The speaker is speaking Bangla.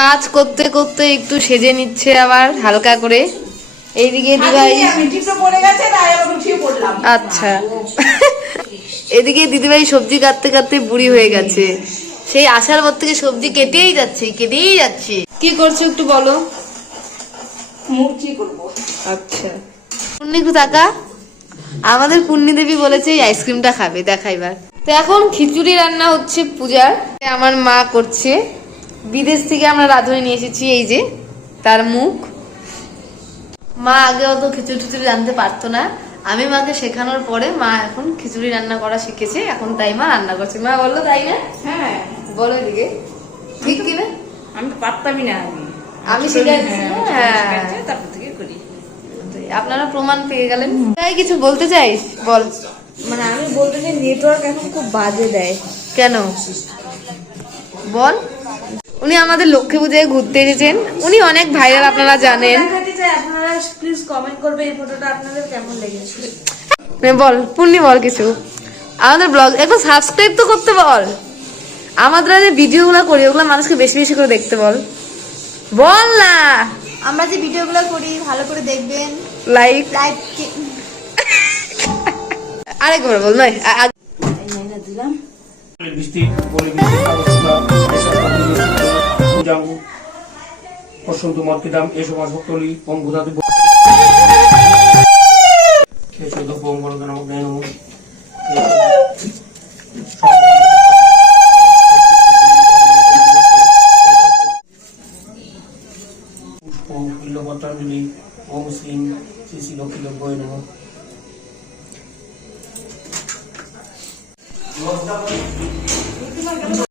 কাজ করতে করতে একটু সেজে নিচ্ছে আবার হালকা করে। এইদিকে দিদিভাই আচ্ছা। এদিকে দিদিভাই সবজি কাটতে কাটতে বুড়ি হয়ে গেছে। সেই আসার পর থেকে সবজি কেটেই যাচ্ছে কেটেই যাচ্ছে। কি করছ একটু বলো। মুরগি করব। আচ্ছা। একটু তাকা আমাদের দেবী বলেছে এই আইসক্রিমটা খাবে দেখাইবার তো এখন খিচুড়ি রান্না হচ্ছে পূজার আমার মা করছে। বিদেশ থেকে আমরা রাঁধুনি নিয়ে এসেছি এই যে তার মুখ। মা আগে অত খিচুড়ি টিচুড়ি রাঁধতে পারতো না। আমি মাকে শেখানোর পরে মা এখন খিচুড়ি রান্না করা শিখেছে এখন তাই মা রান্না করছে। মা বলল তাই না? হ্যাঁ। বলো এদিকে। ঠিক কিনা আমি তো পারতামই না আমি। শিখাচ্ছি হ্যাঁ। তারপর থেকে করি। আপনারা প্রমাণ পেয়ে গেলেন। তাই কিছু বলতে চাইস বল। মানে আমি বলতে চাই নেটওয়ার্ক এখন খুব বাজে দেয়। কেন? বল। উনি আমাদের লক্ষ্মী পুজোয় ঘুরতে এসেছেন। উনি অনেক ভাইরাল আপনারা জানেন। আপনারা প্লিজ কমেন্ট করবে এই ফটোটা আপনাদের কেমন লেগেছে? বল পূর্ণি বল কিছু। আমাদের ব্লগ একটু সাবস্ক্রাইব তো করতে বল। আমাদের যে ভিডিওগুলো করি ওগুলো মানুষকে বেশি বেশি করে দেখতে বল। বল না। আমরা যে ভিডিওগুলো করি ভালো করে দেখবেন। লাইক লাইক আরেকবার বল নয় দিলাম। ভুজাঙ্গ প্রশন্ত মর্কিদাম এসব আসক্তলি ওম ভূধাতু খেয়েছিল ওম বরদ নামক নেয় নম। ওম ফুল্ল পত্রাঞ্জলি ওম